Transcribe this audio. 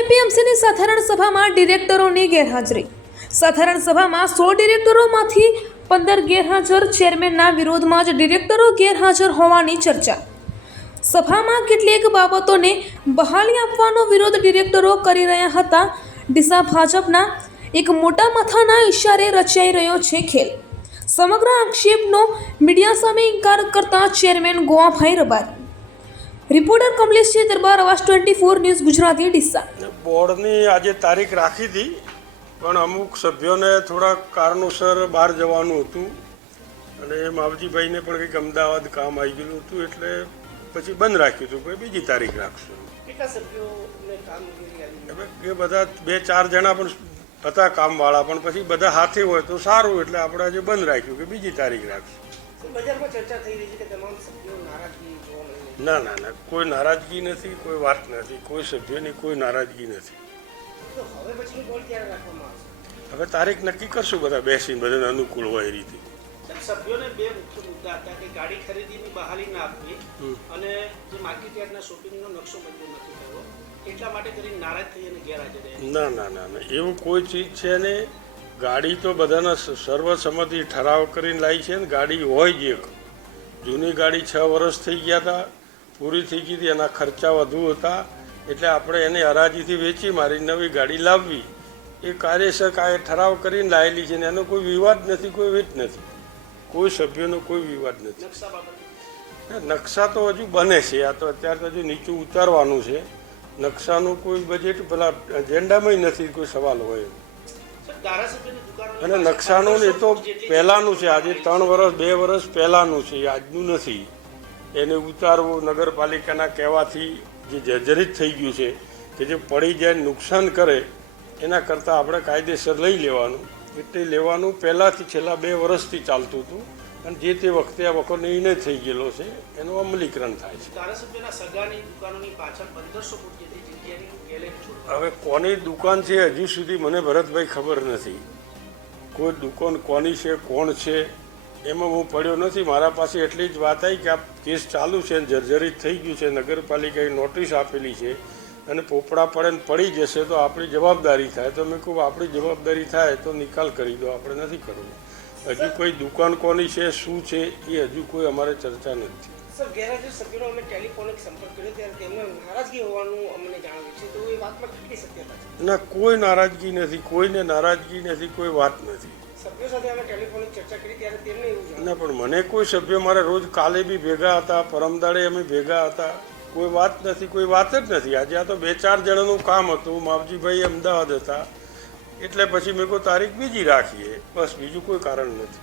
એપીએમસીની સાધારણ સભામાં ડિરેક્ટરોની ગેરહાજરી। સાધારણ સભામાં 100 ડિરેક્ટરોમાંથી 15 ગેરહાજર। ચેરમેનના વિરોધમાં જ ડિરેક્ટરો ગેરહાજર હોવાની ચર્ચા। સભામાં કેટલીક બાબતોને બહાલી આપવાનો વિરોધ ડિરેક્ટરો કરી રહ્યા હતા। ડીસા ભાજપના એક મોટા માથાના ઇશારે રચાઈ રહ્યો છે ખેલ। સમગ્ર આક્ષેપનો મીડિયા સામે ઇનકાર કરતા ચેરમેન ગોવાભાઈ રબારી। રિપોર્ટર કમલેશજી દરબાર, આવાજ 24 ન્યૂઝ ગુજરાતી, ડીસા। બોર્ડની આજે તારીખ રાખી હતી, પણ અમુક સભ્યોને થોડા કારણોસર બહાર જવાનું હતું અને માવજીભાઈને પણ કંઈક અમદાવાદ કામ આવી ગયેલું હતું, એટલે પછી બંધ રાખ્યું હતું કે બીજી તારીખ રાખશું। કેટલા સભ્યોને કામગીરી આવી? એ બધા 2-4 જણા પણ હતા કામવાળા, પણ પછી બધા હાથે હોય તો સારું, એટલે આપણે આજે બંધ રાખ્યું કે બીજી તારીખ રાખશું। બજારમાં ચર્ચા થઈ રહી છે કે તમામ સભ્યો નારાજગી જોવા મળી રહી છે। ના ના ના, કોઈ નારાજગી નથી, કોઈ વાત નથી, કોઈ સભ્યોની કોઈ નારાજગી નથી। તો હવે પછીની બોર્ડ ક્યારે રાખવામાં આવશે? હવે તારીખ નક્કી કરશું, બધા બેસીને બધાને અનુકૂળ હોય એ રીતે। સભ્યોને બે મુખ્ય મુદ્દા હતા કે ગાડી ખરીદીની બહાલી ના આપવી અને જે માર્કેટ યાર્ડના શોપિંગનો નકશો મંજૂર નથી કરવો, એટલા માટે કરીને નારાજ થઈ અને ગેરહાજર રહ્યા। ના ના ના ના, એવું કોઈ ચીજ છે ને। ગાડી તો બધાના સર્વસંમતિ ઠરાવ કરીને લાવી છે ને, ગાડી હોય જ એક જૂની ગાડી 6 વર્ષ થઈ ગયા હતા, પૂરી થઈ ગઈ હતી, એના ખર્ચા વધુ હતા, એટલે આપણે એને હરાજીથી વેચી મારી નવી ગાડી લાવવી એ કાર્યસર ઠરાવ કરીને લાવેલી છે ને, એનો કોઈ વિવાદ નથી, કોઈ વેચ નથી, કોઈ સભ્યનો કોઈ વિવાદ નથી। નકશા બાબતે નકશા તો હજુ બને છે, આ તો અત્યારે તો હજુ નીચું ઉતારવાનું છે। નકશાનું કોઈ બજેટ પેલા એજન્ડામાં નથી કોઈ સવાલ હોય, અને નકશાનું એ તો પહેલાંનું છે, આજે 3 વર્ષ 2 વર્ષ પહેલાંનું છે, આજનું નથી। એને ઉતારવું નગરપાલિકાના કહેવાથી જે જર્જરિત થઈ ગયું છે કે જે પડી જાય નુકસાન કરે, એના કરતાં આપણે કાયદેસર લઈ લેવાનું, એટલે લેવાનું પહેલાંથી છેલ્લા 2 વર્ષથી ચાલતું હતું, અને જે તે વખતે આ વખત નિર્ણય થઈ ગયેલો છે એનું અમલીકરણ થાય છે। ધારાસભ્યના સગાની દુકાનોની પાછળ 1500 ફૂટ જેટલી જગ્યાની ગેલેજ છોડવા। હવે કોની દુકાન છે હજુ સુધી મને ભરતભાઈ ખબર નથી, કોઈ દુકાન કોની છે કોણ છે એમાં હું પડ્યો નથી। મારા પાસે એટલી જ વાત આવી કે આ કેસ ચાલુ છે, જર્જરિત થઈ ગયું છે, નગરપાલિકાએ નોટિસ આપેલી છે અને પોપડા પડે ને પડી જશે તો આપણી જવાબદારી થાય, તો મેં કહું આપણી જવાબદારી થાય તો નિકાલ કરી દો, આપણે નથી કરવું। હજુ કોઈ દુકાન કોની છે શું છે એ હજુ કોઈ અમારે ચર્ચા નથી। સર, ગેરહાજર સભ્યોનો અમે ટેલિફોનિક સંપર્ક કર્યો ત્યારે તેમને નારાજગી હોવાનું અમને જાણ્યું છે, તો એ વાતમાં કેટલી સત્યતા છે? ના, કોઈ નારાજગી નથી, કોઈને નારાજગી નથી, કોઈ વાત નથી। સભ્યો સાથે અમે ટેલિફોનિક ચર્ચા કરી ત્યારે તેમને એવું જાણ્યું ના, પણ મને કોઈ સભ્ય મારે રોજ કાલે બી ભેગા હતા, પરમદાડે અમે ભેગા હતા, કોઈ વાત નથી, કોઈ વાત જ નથી। આજે આ તો 2-4 જણાનું કામ હતું, માવજીભાઈ અમદાવાદ હતા, એટલે પછી મેં કોઈ તારીખ બીજી રાખીએ, બસ, બીજું કોઈ કારણ નથી।